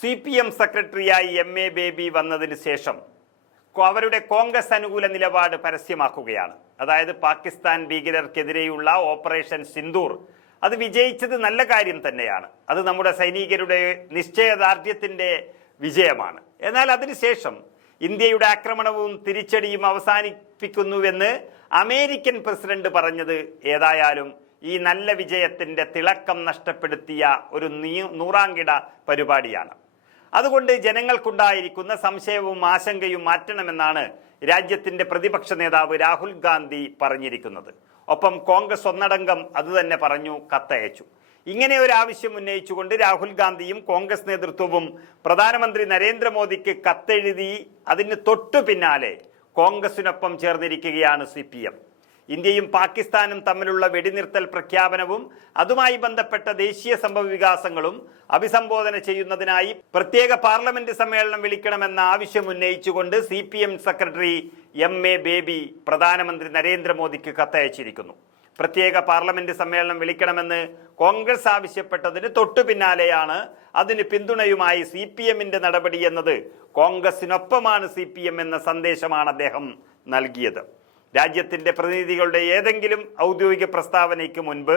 C P M സെക്രട്ടറിയായി M A Baby വന്നതിന് ശേഷം അവരുടെ കോൺഗ്രസ് അനുകൂല നിലപാട് പരസ്യമാക്കുകയാണ്. അതായത് പാകിസ്ഥാൻ ഭീകരർക്കെതിരെയുള്ള ഓപ്പറേഷൻ സിന്ദൂർ. അത് വിജയിച്ചത് നല്ല കാര്യം തന്നെയാണ്. അത് നമ്മുടെ സൈനികരുടെ നിശ്ചയദാർഢ്യത്തിന്റെ വിജയമാണ്. എന്നാൽ അതിനുശേഷം ഇന്ത്യയുടെ ആക്രമണവും തിരിച്ചടിയും അവസാനിപ്പിക്കുന്നുവെന്ന് അമേരിക്കൻ പ്രസിഡന്റ് പറഞ്ഞത് ഏതായാലും ഈ നല്ല വിജയത്തിന്റെ തിളക്കം നഷ്ടപ്പെടുത്തിയ ഒരു നൂറാങ്കിട പരിപാടിയാണ്. അതുകൊണ്ട് ജനങ്ങൾക്കുണ്ടായിരിക്കുന്ന സംശയവും ആശങ്കയും മാറ്റണമെന്നാണ് രാജ്യത്തിന്റെ പ്രതിപക്ഷ നേതാവ് രാഹുൽ ഗാന്ധി പറഞ്ഞിരിക്കുന്നത്. ഒപ്പം കോൺഗ്രസ് ഒന്നടങ്കം അതുതന്നെ പറഞ്ഞു കത്തയച്ചു. ഇങ്ങനെ ഒരു ആവശ്യം ഉന്നയിച്ചുകൊണ്ട് രാഹുൽ ഗാന്ധിയും കോൺഗ്രസ് നേതൃത്വവും പ്രധാനമന്ത്രി നരേന്ദ്രമോദിക്ക് കത്തെഴുതി അതിന് തൊട്ടു പിന്നാലെ കോൺഗ്രസിനൊപ്പം ചേർന്നിരിക്കുകയാണ് സി ഇന്ത്യയും പാകിസ്ഥാനും തമ്മിലുള്ള വെടിനിർത്തൽ പ്രഖ്യാപനവും അതുമായി ബന്ധപ്പെട്ട ദേശീയ സംഭവ വികാസങ്ങളും അഭിസംബോധന ചെയ്യുന്നതിനായി പ്രത്യേക പാർലമെന്റ് സമ്മേളനം വിളിക്കണമെന്ന ആവശ്യം ഉന്നയിച്ചുകൊണ്ട് C P M secretary M A Baby പ്രധാനമന്ത്രി നരേന്ദ്രമോദിക്ക് കത്തയച്ചിരിക്കുന്നു. പ്രത്യേക പാർലമെന്റ് സമ്മേളനം വിളിക്കണമെന്ന് കോൺഗ്രസ് ആവശ്യപ്പെട്ടതിന് തൊട്ടു പിന്നാലെയാണ് അതിന് പിന്തുണയുമായി സി പി എമ്മിന്റെ നടപടി എന്നത് കോൺഗ്രസിനൊപ്പമാണ് സി പി എം എന്ന സന്ദേശമാണ് അദ്ദേഹം നൽകിയത്. രാജ്യത്തിന്റെ പ്രതിനിധികളുടെ ഏതെങ്കിലും ഔദ്യോഗിക പ്രസ്താവനയ്ക്ക് മുൻപ്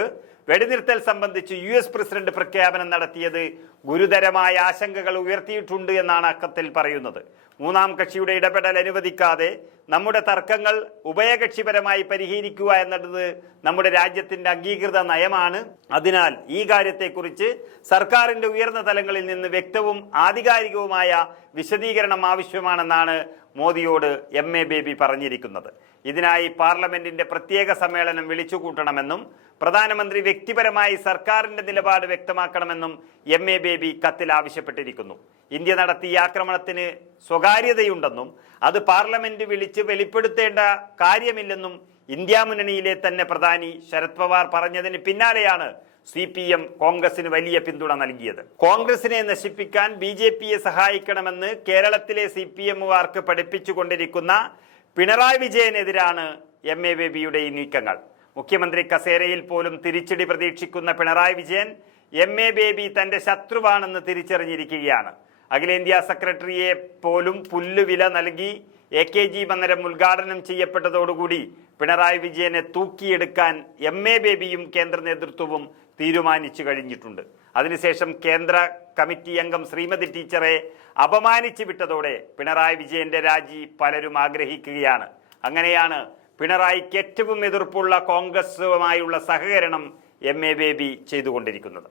വെടിനിർത്തൽ സംബന്ധിച്ച് യു എസ് പ്രസിഡന്റ് പ്രഖ്യാപനം നടത്തിയത് ഗുരുതരമായ ആശങ്കകൾ ഉയർത്തിയിട്ടുണ്ട് എന്നാണ് അക്കത്തിൽ പറയുന്നത്. മൂന്നാം കക്ഷിയുടെ ഇടപെടൽ അനുവദിക്കാതെ നമ്മുടെ തർക്കങ്ങൾ ഉഭയകക്ഷിപരമായി പരിഹരിക്കുക എന്നത് നമ്മുടെ രാജ്യത്തിന്റെ അംഗീകൃത നയമാണ്. അതിനാൽ ഈ കാര്യത്തെക്കുറിച്ച് സർക്കാരിന്റെ ഉയർന്ന തലങ്ങളിൽ നിന്ന് വ്യക്തവും ആധികാരികവുമായ വിശദീകരണം ആവശ്യമാണെന്നാണ് മോദിയോട് എം എ ബേബി പറഞ്ഞിരിക്കുന്നത്. ഇതിനായി പാർലമെന്റിന്റെ പ്രത്യേക സമ്മേളനം വിളിച്ചു കൂട്ടണമെന്നും പ്രധാനമന്ത്രി വ്യക്തിപരമായി സർക്കാരിന്റെ നിലപാട് വ്യക്തമാക്കണമെന്നും എം എ ബേബി കത്തിൽ ആവശ്യപ്പെട്ടിരിക്കുന്നു. ഇന്ത്യ നടത്തിയ ആക്രമണത്തിന് സ്വകാര്യതയുണ്ടെന്നും അത് പാർലമെന്റ് വിളിച്ച് വെളിപ്പെടുത്തേണ്ട കാര്യമില്ലെന്നും ഇന്ത്യ മുന്നണിയിലെ തന്നെ പ്രധാനി ശരത് പവാർ പറഞ്ഞതിന് പിന്നാലെയാണ് സി പി എം കോൺഗ്രസിന് വലിയ പിന്തുണ നൽകിയത്. കോൺഗ്രസിനെ നശിപ്പിക്കാൻ ബി ജെ പിയെ സഹായിക്കണമെന്ന് കേരളത്തിലെ സി പി എമ്മുകാർക്ക് പഠിപ്പിച്ചുകൊണ്ടിരിക്കുന്ന പിണറായി വിജയനെതിരാണ് എം എ ബേബിയുടെ ഈ നീക്കങ്ങൾ. മുഖ്യമന്ത്രി കസേരയിൽ പോലും തിരിച്ചടി പ്രതീക്ഷിക്കുന്ന പിണറായി വിജയൻ എം എ ബേബി തന്റെ ശത്രുവാണെന്ന് തിരിച്ചറിഞ്ഞിരിക്കുകയാണ്. അഖിലേന്ത്യാ സെക്രട്ടറിയെ പോലും പുല്ലുവില നൽകി എ കെ ജി മന്ദിരം ഉദ്ഘാടനം ചെയ്യപ്പെട്ടതോടുകൂടി പിണറായി വിജയനെ തൂക്കിയെടുക്കാൻ എം എ ബേബിയും കേന്ദ്ര നേതൃത്വവും തീരുമാനിച്ചു കഴിഞ്ഞിട്ടുണ്ട്. അതിനുശേഷം കേന്ദ്ര കമ്മിറ്റി അംഗം ശ്രീമതി ടീച്ചറെ അപമാനിച്ചു വിട്ടതോടെ പിണറായി വിജയന്റെ രാജി പലരും ആഗ്രഹിക്കുകയാണ്. അങ്ങനെയാണ് പിണറായിക്ക് ഏറ്റവും എതിർപ്പുള്ള കോൺഗ്രസുമായുള്ള സഹകരണം എം എ ബേബി ചെയ്തുകൊണ്ടിരിക്കുന്നത്.